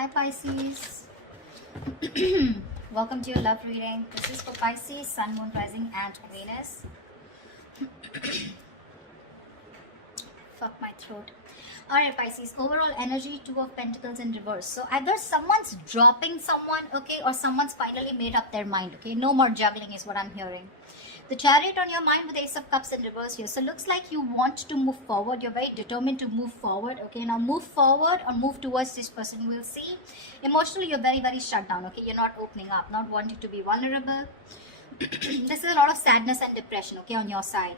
Hi Pisces. Welcome to your love reading. This is for Pisces, Sun, Moon, Rising and Venus. Fuck my throat. Alright Pisces, overall energy, Two of Pentacles in reverse. So either someone's dropping someone, okay, or someone's finally made up their mind, okay. No more juggling is what I'm hearing. The Chariot on your mind with Ace of Cups in reverse here. So looks like you want to move forward. You're very determined to move forward. Okay, now move forward or move towards this person. We'll see. Emotionally, you're very, very shut down. Okay, you're not opening up, not wanting to be vulnerable. This is a lot of sadness and depression, okay, on your side.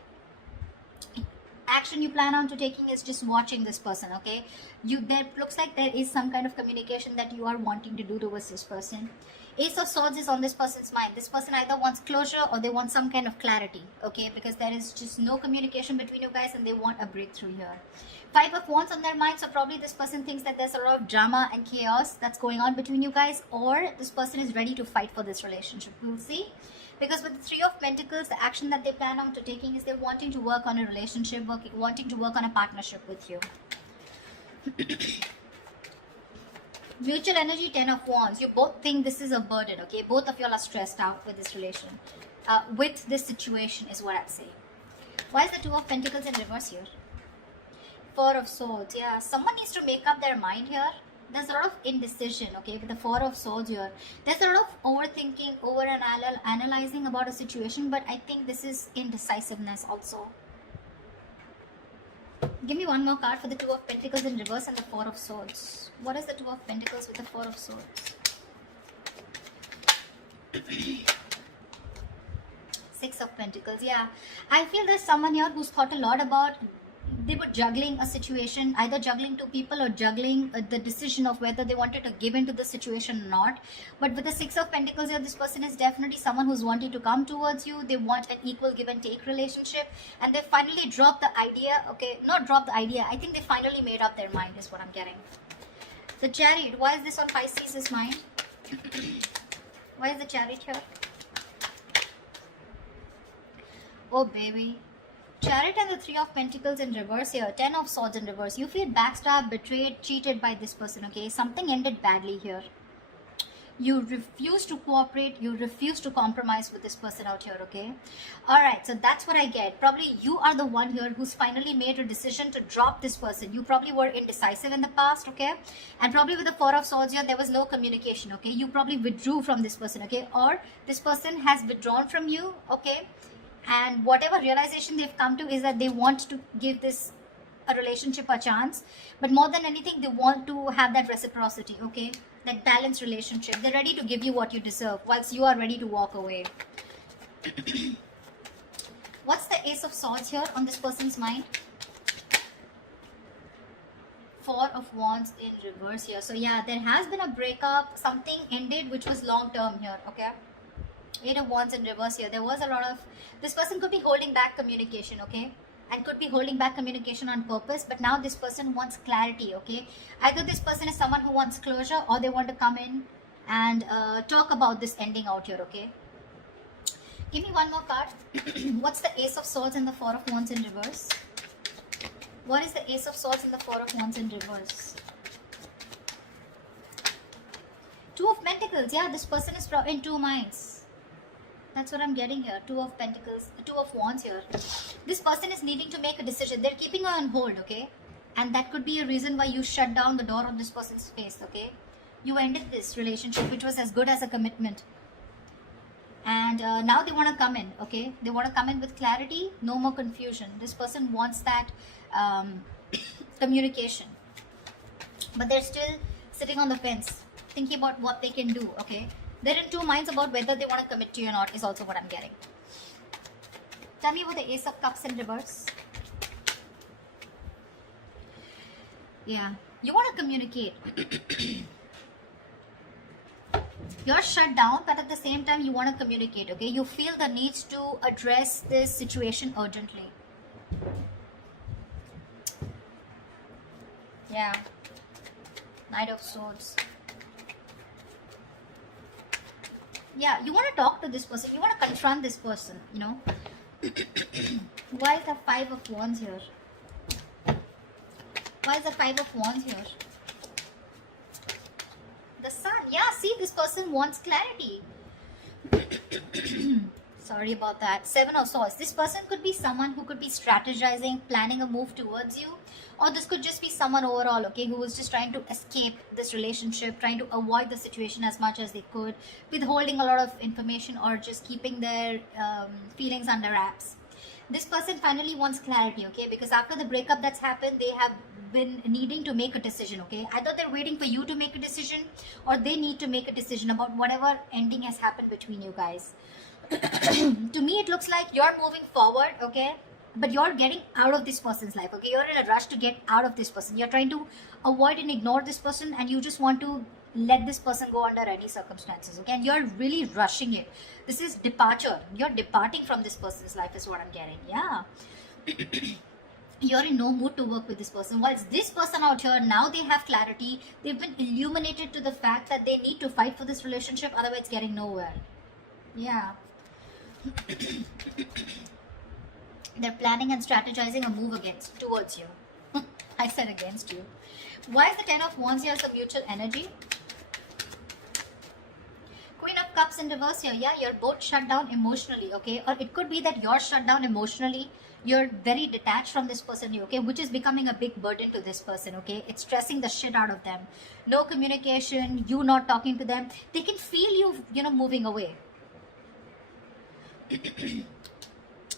Action you plan on to taking is just watching this person, okay. There looks like there is some kind of communication that you are wanting to do towards this person. Ace of Swords is on this person's mind. This person either wants closure or they want some kind of clarity, okay, because there is just no communication between you guys and they want a breakthrough here. Five of Wands on their mind, so probably this person thinks that there's a lot of drama and chaos that's going on between you guys, or this person is ready to fight for this relationship. We'll see. Because with the Three of Pentacles, the action that they plan on to taking is they're wanting to work on a relationship, wanting to work on a partnership with you. Mutual energy, Ten of Wands. You both think this is a burden, okay? Both of y'all are stressed out with this relation. With this situation is what I'd say. Why is the Two of Pentacles in reverse here? Four of Swords. Yeah, someone needs to make up their mind here. There's a lot of indecision, okay, with the Four of Swords here. There's a lot of overthinking, analyzing about a situation, but I think this is indecisiveness also. Give me one more card for the Two of Pentacles in reverse and the Four of Swords. What is the Two of Pentacles with the Four of Swords? Six of Pentacles. Yeah, I feel there's someone here who's thought a lot about, they were juggling a situation, either juggling two people or juggling the decision of whether they wanted to give into the situation or not. But with the Six of Pentacles here, this person is definitely someone who's wanting to come towards you. They want an equal give and take relationship, and they finally dropped the idea. Okay, not dropped the idea, I think they finally made up their mind is what I'm getting. The Chariot, why is this on Pisces' mind? Why is the Chariot here? Oh baby. Chariot and the Three of Pentacles in reverse here. Ten of Swords in reverse. You feel backstabbed, betrayed, cheated by this person, okay? Something ended badly here. You refuse to cooperate. You refuse to compromise with this person out here, okay? Alright, so that's what I get. Probably you are the one here who's finally made a decision to drop this person. You probably were indecisive in the past, okay? And probably with the Four of Swords here, there was no communication, okay? You probably withdrew from this person, okay? Or this person has withdrawn from you, okay? And whatever realization they've come to is that they want to give this a relationship a chance, but more than anything they want to have that reciprocity, okay, that balanced relationship. They're ready to give you what you deserve whilst you are ready to walk away. What's the Ace of Swords here on this person's mind? Four of Wands in reverse here. So yeah, there has been a breakup, something ended which was long term here, okay? Eight of Wands in reverse here. There was a lot of, this person could be holding back communication, okay, and could be holding back communication on purpose, but now this person wants clarity, okay. Either this person is someone who wants closure, or they want to come in and talk about this ending out here, okay. Give me one more card. What's the Ace of Swords and the Four of Wands in reverse? What is the Ace of Swords and the Four of Wands in reverse? Two of Pentacles. Yeah, this person is in two minds. That's what I'm getting here. Two of Pentacles, Two of Wands here. This person is needing to make a decision. They're keeping you on hold, okay? And that could be a reason why you shut down the door on this person's face, okay? You ended this relationship, which was as good as a commitment. And now they want to come in, okay? They want to come in with clarity, no more confusion. This person wants that communication. But they're still sitting on the fence, thinking about what they can do, okay? They're in two minds about whether they want to commit to you or not is also what I'm getting. Tell me about the Ace of Cups in reverse. Yeah, you want to communicate. You're shut down, but at the same time you want to communicate, okay? You feel the need to address this situation urgently. Yeah. Knight of Swords. Yeah, you want to talk to this person. You want to confront this person, you know. Why is the Five of Wands here? Why is the Five of Wands here? this person wants clarity. Sorry about that. Seven of Swords. This person could be someone who could be strategizing, planning a move towards you, or this could just be someone overall, okay, who was just trying to escape this relationship, trying to avoid the situation as much as they could, withholding a lot of information or just keeping their feelings under wraps. This person finally wants clarity, okay, because after the breakup that's happened, they have been needing to make a decision, okay. Either they're waiting for you to make a decision, or they need to make a decision about whatever ending has happened between you guys. To me, it looks like you're moving forward, okay, but you're getting out of this person's life, okay. You're in a rush to get out of this person. You're trying to avoid and ignore this person, and you just want to let this person go under any circumstances, okay, and you're really rushing it. This is departure. You're departing from this person's life is what I'm getting. Yeah. You're in no mood to work with this person. Whilst this person out here, now they have clarity. They've been illuminated to the fact that they need to fight for this relationship, otherwise it's getting nowhere. Yeah. They're planning and strategizing a move towards you. I said against you. Why is the Ten of Wands here some mutual energy? Queen of Cups in reverse here. Yeah, you're both shut down emotionally, okay? Or it could be that you're shut down emotionally. You're very detached from this person, okay? Which is becoming a big burden to this person, okay? It's stressing the shit out of them. No communication, you not talking to them. They can feel you, moving away.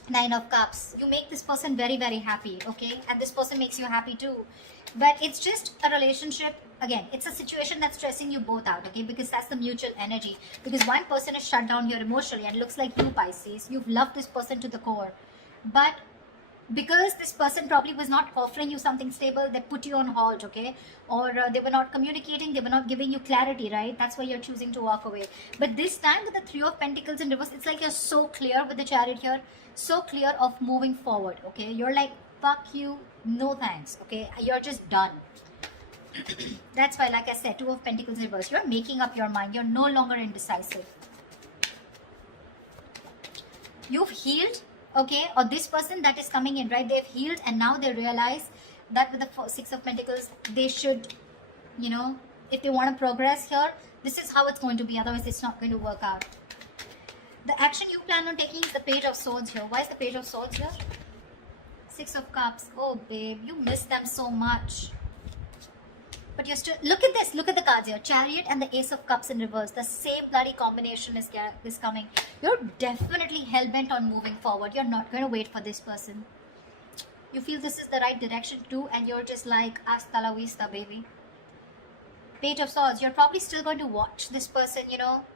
Nine of Cups. You make this person very, very happy, okay? And this person makes you happy too. But it's just a relationship. Again, it's a situation that's stressing you both out, okay? Because that's the mutual energy. Because one person is shut down here emotionally, and it looks like you, Pisces. You've loved this person to the core. But because this person probably was not offering you something stable, they put you on hold, okay? Or they were not communicating, they were not giving you clarity, right? That's why you're choosing to walk away. But this time with the Three of Pentacles in reverse, it's like you're so clear with the Chariot here, so clear of moving forward, okay? You're like, fuck you, no thanks, okay? You're just done. That's why, like I said, Two of Pentacles in reverse, you're making up your mind. You're no longer indecisive. You've healed, okay? Or this person that is coming in, right? They've healed, and now they realize that with the Six of Pentacles, they should, if they want to progress here, this is how it's going to be. Otherwise, it's not going to work out. The action you plan on taking is the Page of Swords here. Why is the Page of Swords here? Six of Cups. Oh, babe, you miss them so much. But you're still, look at this, look at the cards here. Chariot and the Ace of Cups in reverse. The same bloody combination is coming. You're definitely hell-bent on moving forward. You're not going to wait for this person. You feel this is the right direction too, and you're just like, hasta la vista, baby. Page of Swords, you're probably still going to watch this person,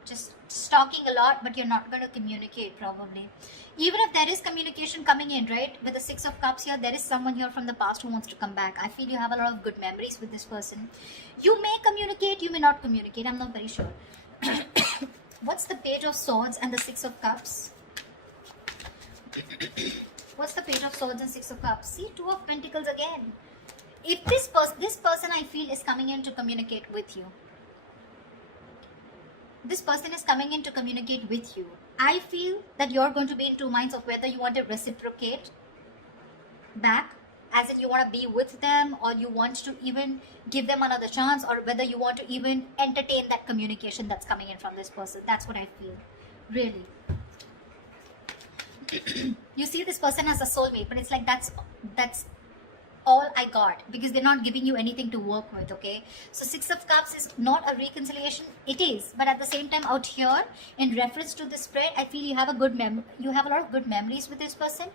just stalking a lot, but you're not going to communicate probably. Even if there is communication coming in, right, with the Six of Cups here, there is someone here from the past who wants to come back. I feel you have a lot of good memories with this person. You may communicate, you may not communicate, I'm not very sure. What's the Page of Swords and the Six of Cups? What's the Page of Swords and Six of Cups? See, Two of Pentacles again. If this person I feel is coming in to communicate with you. This person is coming in to communicate with you. I feel that you're going to be in two minds of whether you want to reciprocate back, as in you want to be with them, or you want to even give them another chance, or whether you want to even entertain that communication that's coming in from this person. That's what I feel. Really. You see this person as a soulmate, but it's like that's all I got, because they're not giving you anything to work with, okay? So Six of Cups is not a reconciliation. It is, but at the same time out here, in reference to the spread, I feel you have a lot of good memories with this person.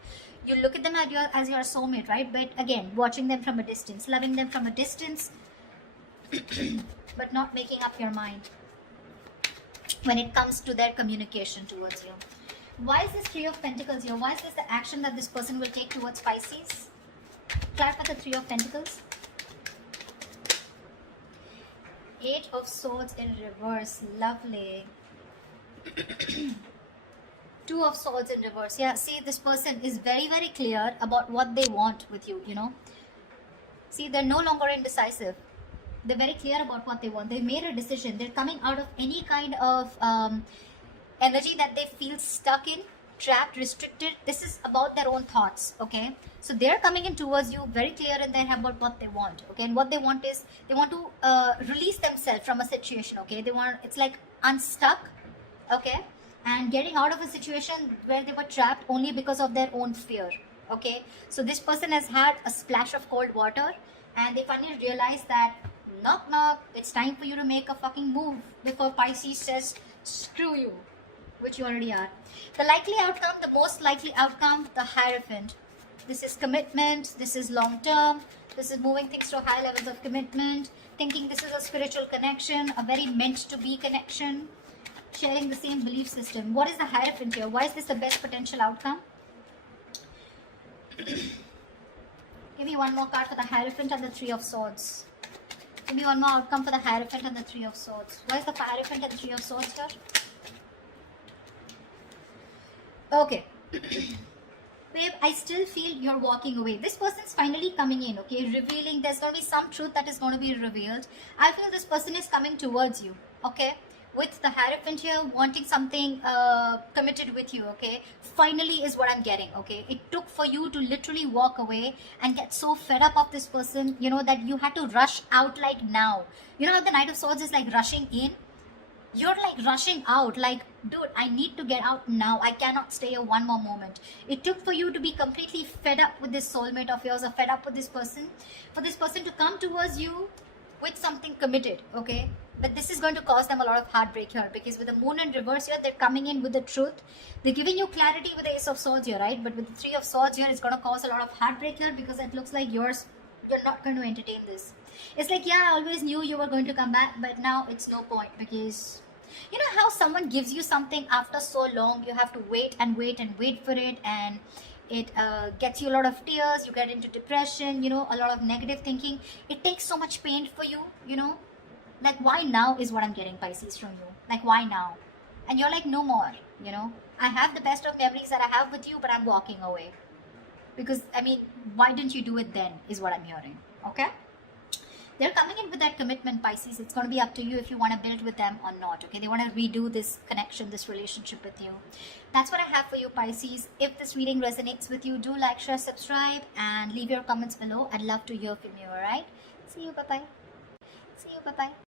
You look at them as your soulmate, right? But again, watching them from a distance, loving them from a distance, but not making up your mind when it comes to their communication towards you. Why is this Three of Pentacles here? Why is this the action that this person will take towards Pisces? Clarify the Three of Pentacles. Eight of Swords in reverse. Lovely. Two of Swords in reverse. Yeah, see, this person is very, very clear about what they want with you, See, they're no longer indecisive. They're very clear about what they want. They made a decision. They're coming out of any kind of energy that they feel stuck in. trapped, restricted. This is about their own thoughts, okay? So they're coming in towards you very clear in their head about what they want, okay? And what they want is they want to release themselves from a situation, okay? They want, it's like unstuck, okay, and getting out of a situation where they were trapped only because of their own fear, okay? So this person has had a splash of cold water and they finally realize that knock knock, it's time for you to make a fucking move before Pisces says screw you, which you already are. The likely outcome, the most likely outcome, the Hierophant. This is commitment, this is long term, this is moving things to high levels of commitment, thinking this is a spiritual connection, a very meant to be connection, sharing the same belief system. What is the Hierophant here? Why is this the best potential outcome? Give me one more card for the Hierophant and the Three of Swords. Give me one more outcome for the Hierophant and the Three of Swords. Why is the Hierophant and the Three of Swords here? Okay. Babe, I still feel you're walking away. This person's finally coming in, okay? Revealing, there's going to be some truth that is going to be revealed. I feel this person is coming towards you, okay? With the Hierophant here, wanting something committed with you, okay? Finally is what I'm getting, okay? It took for you to literally walk away and get so fed up of this person, you know, that you had to rush out like now. You know how the Knight of Swords is like rushing in? You're like rushing out, like, dude, I need to get out now. I cannot stay here one more moment. It took for you to be completely fed up with this soulmate of yours or fed up with this person, for this person to come towards you with something committed, okay? But this is going to cause them a lot of heartbreak here, because with the Moon in reverse here, they're coming in with the truth. They're giving you clarity with the Ace of Swords here, right? But with the Three of Swords here, it's going to cause a lot of heartbreak here, because it looks like you're not going to entertain this. It's like, yeah, I always knew you were going to come back, but now it's no point, because you know how someone gives you something after so long, you have to wait and wait and wait for it, and it gets you a lot of tears, you get into depression, you know, a lot of negative thinking. It takes so much pain for you, you know. Like, why now is what I'm getting, Pisces, from you. Like, why now? And you're like, no more, you know. I have the best of memories that I have with you, but I'm walking away. Because, I mean, why didn't you do it then, is what I'm hearing, okay? They're coming in with that commitment, Pisces. It's going to be up to you if you want to build with them or not, okay? They want to redo this connection, this relationship with you. That's what I have for you, Pisces. If this reading resonates with you, do like, share, subscribe, and leave your comments below. I'd love to hear from you, all right? See you, bye-bye. See you, bye-bye.